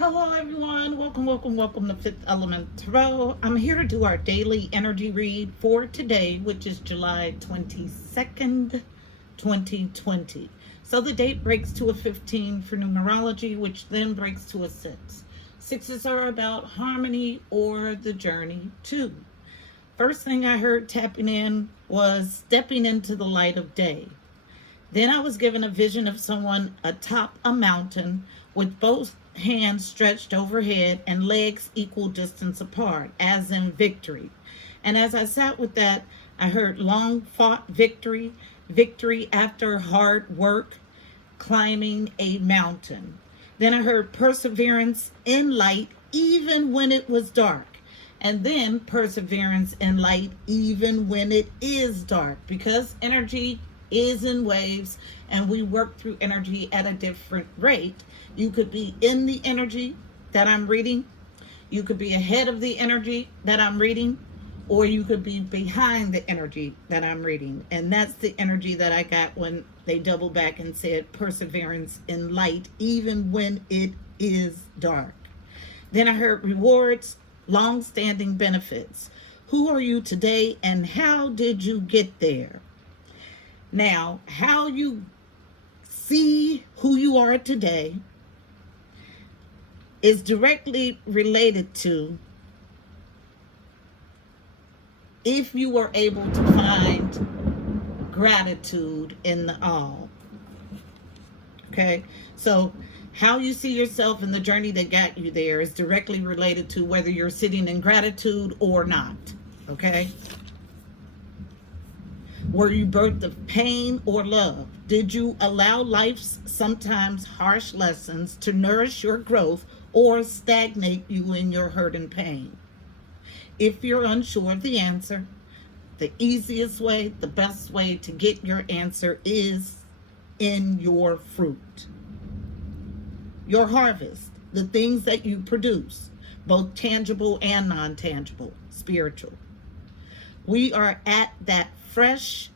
Hello, everyone. Welcome to Fifth Element Tarot. I'm here to do our daily energy read for today, which is July 22nd, 2020. So the date breaks to a 15 for numerology, which then breaks to a 6. Sixes are about harmony or the journey to. First thing I heard tapping in was stepping into the light of day. Then I was given a vision of someone atop a mountain with both hands stretched overhead and legs equal distance apart, as in victory. And as I sat with that, I heard long fought victory, victory after hard work, climbing a mountain. Then I heard perseverance in light even when it was dark. And then perseverance in light even when it is dark, because energy is in waves and we work through energy at a different rate. You could be in the energy that I'm reading, you could be ahead of the energy that I'm reading, or you could be behind the energy that I'm reading. And that's the energy that I got when they doubled back and said perseverance in light even when it is dark. Then I heard rewards, long-standing benefits. Who are you today and how did you get there? Now, how you see who you are today is directly related to if you were able to find gratitude in the all. Okay, so how you see yourself in the journey that got you there is directly related to whether you're sitting in gratitude or not. Okay. Were you birthed of pain or love? Did you allow life's sometimes harsh lessons to nourish your growth or stagnate you in your hurt and pain? If you're unsure of the answer, the easiest way, the best way to get your answer is in your fruit. Your harvest, the things that you produce, both tangible and non-tangible, spiritual. We are at that fresh,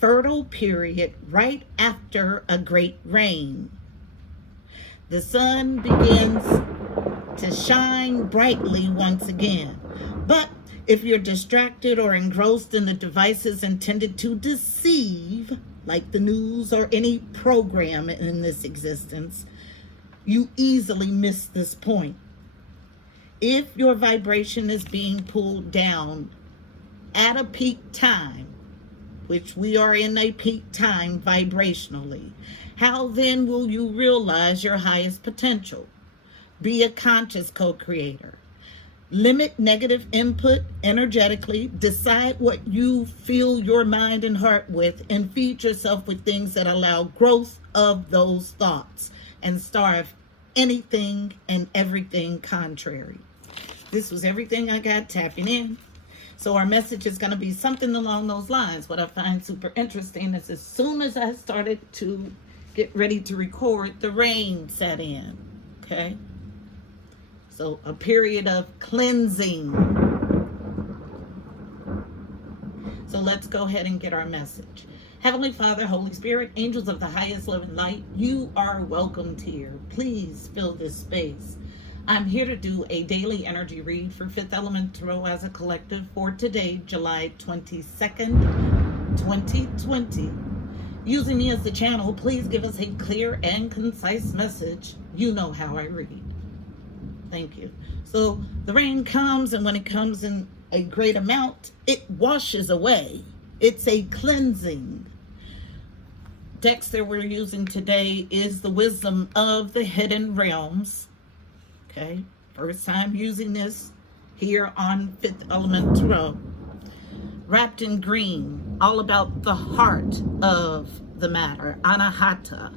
fertile period right after a great rain. The sun begins to shine brightly once again. But if you're distracted or engrossed in the devices intended to deceive, like the news or any program in this existence, you easily miss this point. If your vibration is being pulled down at a peak time, which we are in a peak time vibrationally, how then will you realize your highest potential? Be a conscious co-creator. Limit negative input energetically. Decide what you fill your mind and heart with, and feed yourself with things that allow growth of those thoughts and starve anything and everything contrary. This was everything I got tapping in. So our message is going to be something along those lines. What I find super interesting is as soon as I started to get ready to record, the rain set in. Okay? So a period of cleansing. So let's go ahead and get our message. Heavenly Father, Holy Spirit, angels of the highest living light, you are welcomed here. Please fill this space. I'm here to do a daily energy read for Fifth Element Tarot as a collective for today, July 22nd, 2020. Using me as the channel, please give us a clear and concise message. You know how I read. Thank you. So the rain comes, and when it comes in a great amount, it washes away. It's a cleansing. Text that we're using today is the Wisdom of the Hidden Realms. Okay, first time using this here on Fifth Element Tarot. Wrapped in green, all about the heart of the matter. Anahata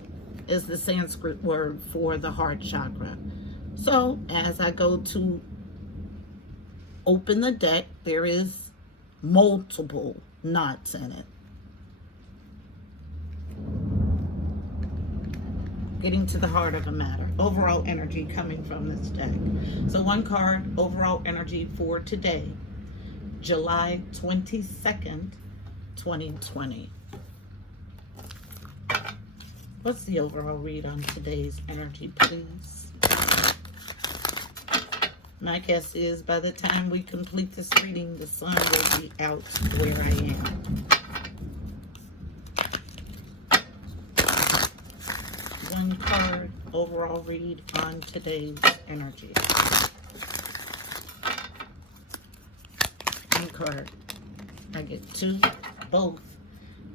is the Sanskrit word for the heart chakra. So as I go to open the deck, there is multiple knots in it. Getting to the heart of the matter. Overall energy coming from this deck. So one card, overall energy for today, July 22nd, 2020. What's the overall read on today's energy, please? My guess is by the time we complete this reading, the sun will be out where I am. One card overall read on today's energy. One card. I get two, both,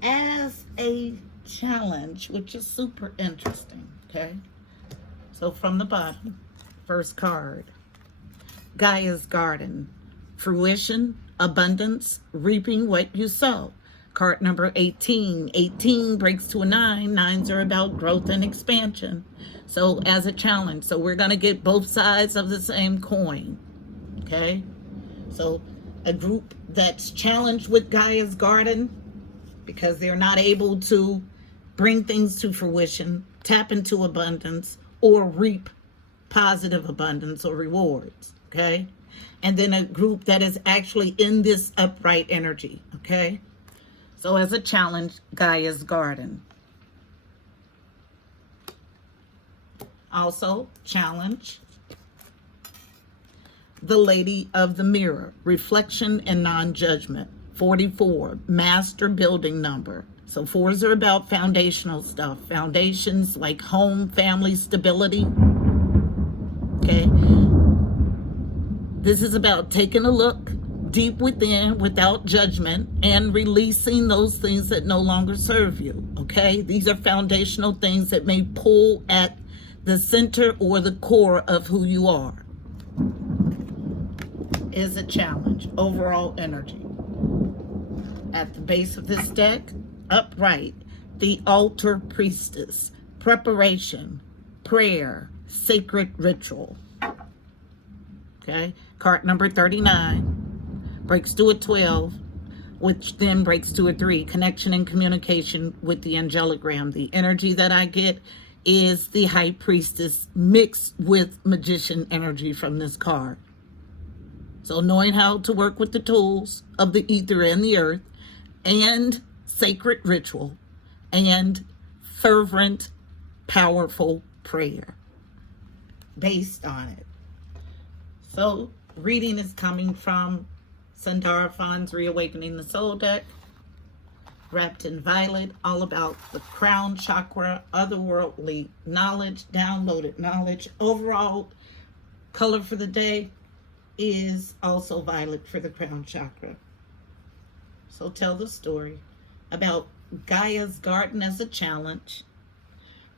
as a challenge, which is super interesting, okay? So from the bottom, first card, Gaia's Garden, fruition, abundance, reaping what you sow. Card number 18. 18 breaks to a 9. 9s are about growth and expansion. So as a challenge, so we're going to get both sides of the same coin, okay? So a group that's challenged with Gaia's Garden because they're not able to bring things to fruition, tap into abundance, or reap positive abundance or rewards, okay? And then a group that is actually in this upright energy, okay? So as a challenge, Gaia's Garden. Also, challenge, the Lady of the Mirror, reflection and non-judgment. 44, master building number. So 4s are about foundational stuff. Foundations like home, family, stability. Okay. This is about taking a look deep within without judgment and releasing those things that no longer serve you. Okay. These are foundational things that may pull at the center or the core of who you are. Is a challenge. Overall energy. At the base of this deck, upright, the altar priestess, preparation, prayer, sacred ritual. Okay, card number 39 breaks to a 12, which then breaks to a 3, connection and communication with the Angelic Realm. The energy that I get is the High Priestess mixed with magician energy from this card. So knowing how to work with the tools of the ether and the earth, and sacred ritual, and fervent, powerful prayer based on it. So reading is coming from Sundara Fawn's Reawakening the Soul deck, Wrapped in Violet, all about the crown chakra, otherworldly knowledge, downloaded knowledge. Overall color for the day is also violet for the crown chakra. So tell the story about Gaia's Garden as a challenge,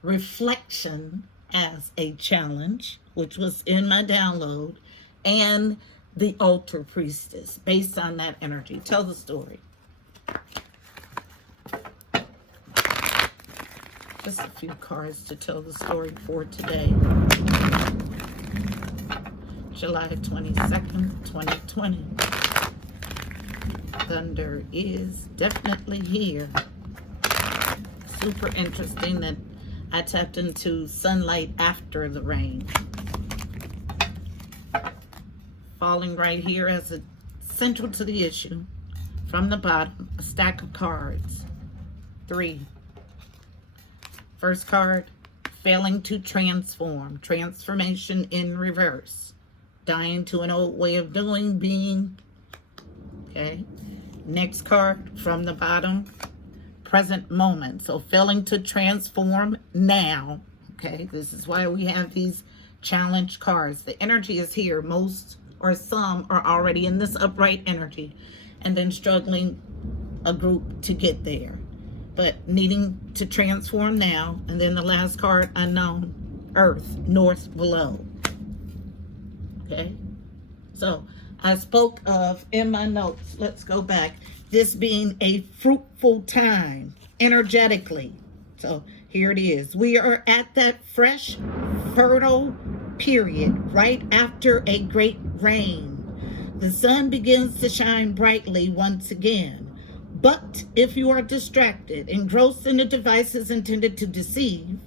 reflection as a challenge, which was in my download, and the altar priestess based on that energy. Tell the story. Just a few cards to tell the story for today. July 22nd, 2020. Thunder is definitely here. Super interesting that I tapped into sunlight after the rain. Falling right here as a central to the issue. From the bottom, a stack of cards. 3. First card, failing to transform. Transformation in reverse. Dying to an old way of doing, being. Okay. Next card from the bottom, present moment. So failing to transform now. Okay, this is why we have these challenge cards. The energy is here. Most or some are already in this upright energy and then struggling a group to get there, but needing to transform now. And then the last card, unknown, earth, north, below. Okay, so I spoke of in my notes, let's go back, this being a fruitful time energetically. So here it is. We are at that fresh, fertile period right after a great rain. The sun begins to shine brightly once again. But if you are distracted, engrossed in the devices intended to deceive,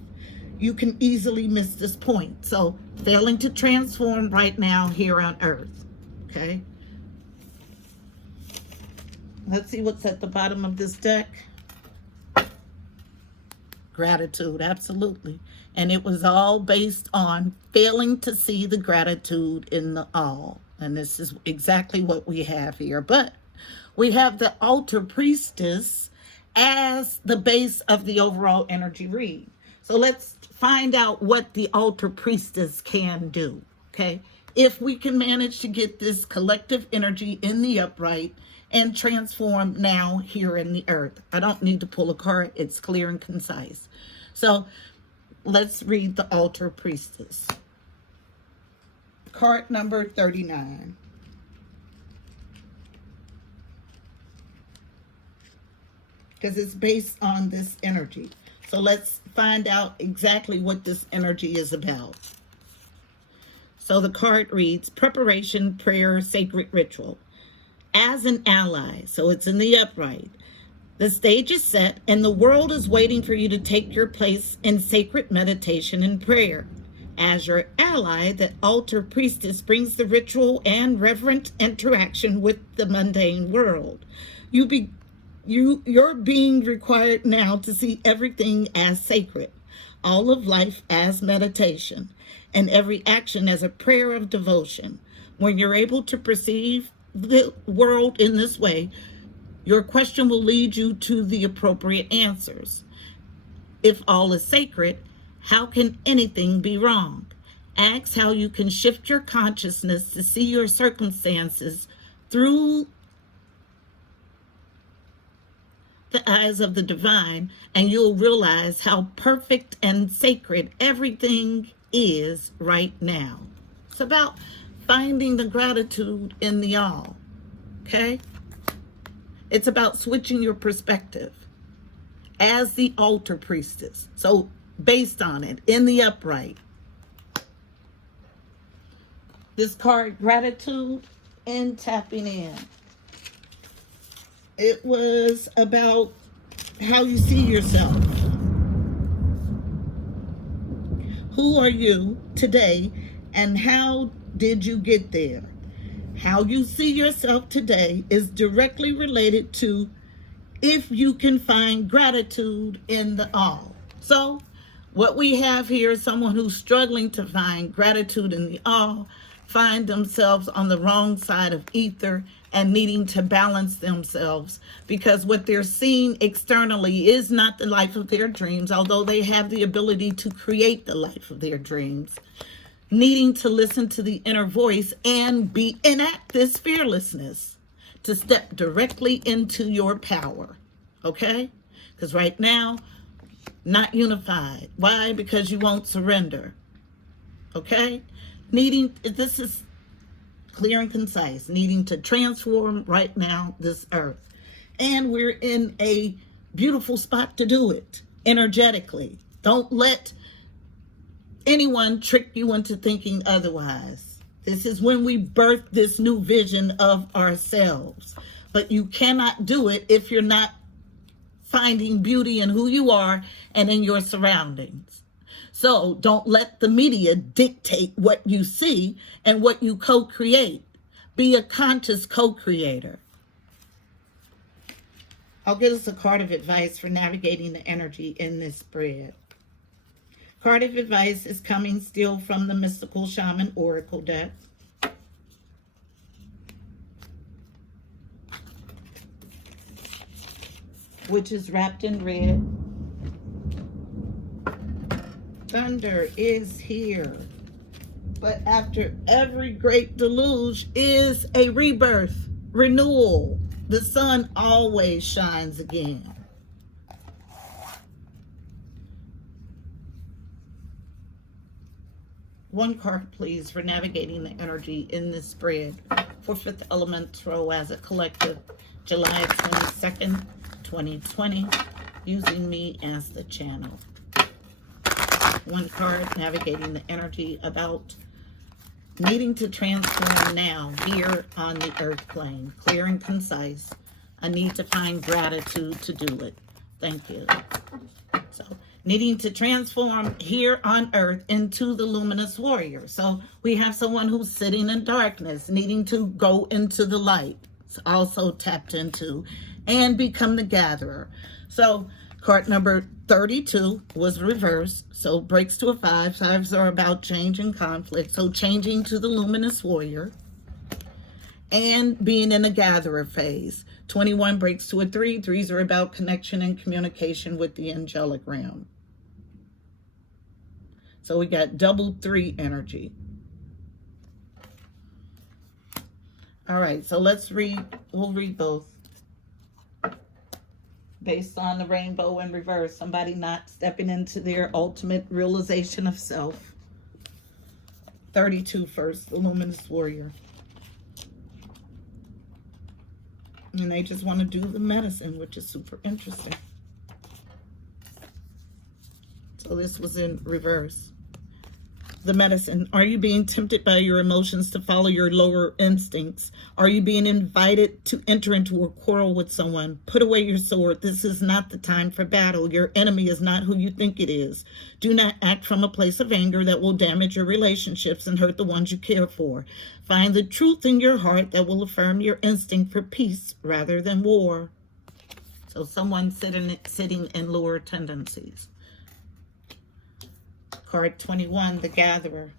you can easily miss this point. So failing to transform right now here on earth. Okay, let's see what's at the bottom of this deck. Gratitude, absolutely. And it was all based on failing to see the gratitude in the all. And this is exactly what we have here. But we have the altar priestess as the base of the overall energy read. So let's find out what the altar priestess can do, okay? If we can manage to get this collective energy in the upright and transform now here in the earth. I don't need to pull a card. It's clear and concise. So let's read the altar priestess. Card number 39. Because it's based on this energy. So let's find out exactly what this energy is about. So the card reads, preparation, prayer, sacred ritual. As an ally, so it's in the upright. The stage is set and the world is waiting for you to take your place in sacred meditation and prayer. As your ally, the altar priestess brings the ritual and reverent interaction with the mundane world. You're being required now to see everything as sacred, all of life as meditation, and every action as a prayer of devotion. When you're able to perceive the world in this way, your question will lead you to the appropriate answers. If all is sacred, how can anything be wrong? Ask how you can shift your consciousness to see your circumstances through the eyes of the divine, and you'll realize how perfect and sacred everything is right now. It's about finding the gratitude in the all, okay? It's about switching your perspective as the altar priestess. So based on it, in the upright. This card, gratitude and tapping in. It was about how you see yourself. Who are you today and how did you get there? How you see yourself today is directly related to if you can find gratitude in the all. So what we have here is someone who's struggling to find gratitude in the all, find themselves on the wrong side of ether and needing to balance themselves because what they're seeing externally is not the life of their dreams, although they have the ability to create the life of their dreams. Needing to listen to the inner voice and enact this fearlessness to step directly into your power, okay? Because right now, not unified. Why? Because you won't surrender, okay? This is clear and concise, needing to transform right now this earth. And we're in a beautiful spot to do it energetically. Don't let anyone trick you into thinking otherwise. This is when we birth this new vision of ourselves. But you cannot do it if you're not finding beauty in who you are and in your surroundings. So don't let the media dictate what you see and what you co-create. Be a conscious co-creator. I'll give us a card of advice for navigating the energy in this spread. Card of advice is coming still from the Mystical Shaman Oracle deck. Which is wrapped in red. Thunder is here. But after every great deluge is a rebirth, renewal. The sun always shines again. One card, please, for navigating the energy in this spread for Fifth Element Tarot as a collective, July 22nd, 2020, using me as the channel. One card, navigating the energy about needing to transform now here on the earth plane. Clear and concise. I need to find gratitude to do it. Thank you. So, needing to transform here on earth into the luminous warrior. So we have someone who's sitting in darkness, needing to go into the light. It's also tapped into and become the gatherer. So card number 32 was reversed, so breaks to a 5. 5s are about change and conflict, so changing to the luminous warrior and being in a gatherer phase. 21 breaks to a 3. 3s are about connection and communication with the angelic realm. So we got double 3 energy. All right, so let's read, we'll read both. Based on the rainbow in reverse, somebody not stepping into their ultimate realization of self. 32 first, the luminous warrior. And they just want to do the medicine, which is super interesting. So this was in reverse. The medicine. Are you being tempted by your emotions to follow your lower instincts? Are you being invited to enter into a quarrel with someone? Put away your sword. This is not the time for battle. Your enemy is not who you think it is. Do not act from a place of anger that will damage your relationships and hurt the ones you care for. Find the truth in your heart that will affirm your instinct for peace rather than war. So someone sitting in lower tendencies. Card 21, the gatherer.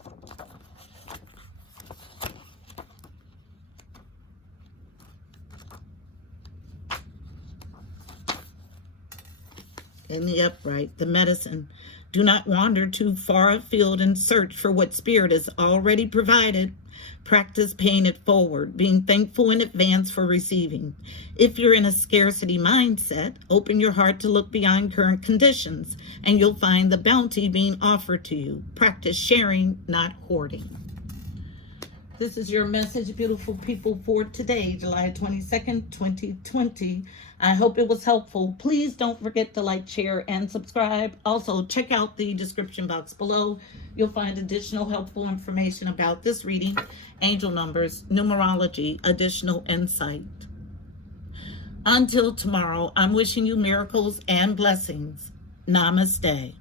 In the upright, the medicine. Do not wander too far afield and search for what spirit has already provided. Practice paying it forward, being thankful in advance for receiving. If you're in a scarcity mindset, open your heart to look beyond current conditions, and you'll find the bounty being offered to you. Practice sharing, not hoarding. This is your message, beautiful people, for today, July 22nd, 2020. I hope it was helpful. Please don't forget to like, share, and subscribe. Also, check out the description box below. You'll find additional helpful information about this reading, angel numbers, numerology, additional insight. Until tomorrow, I'm wishing you miracles and blessings. Namaste.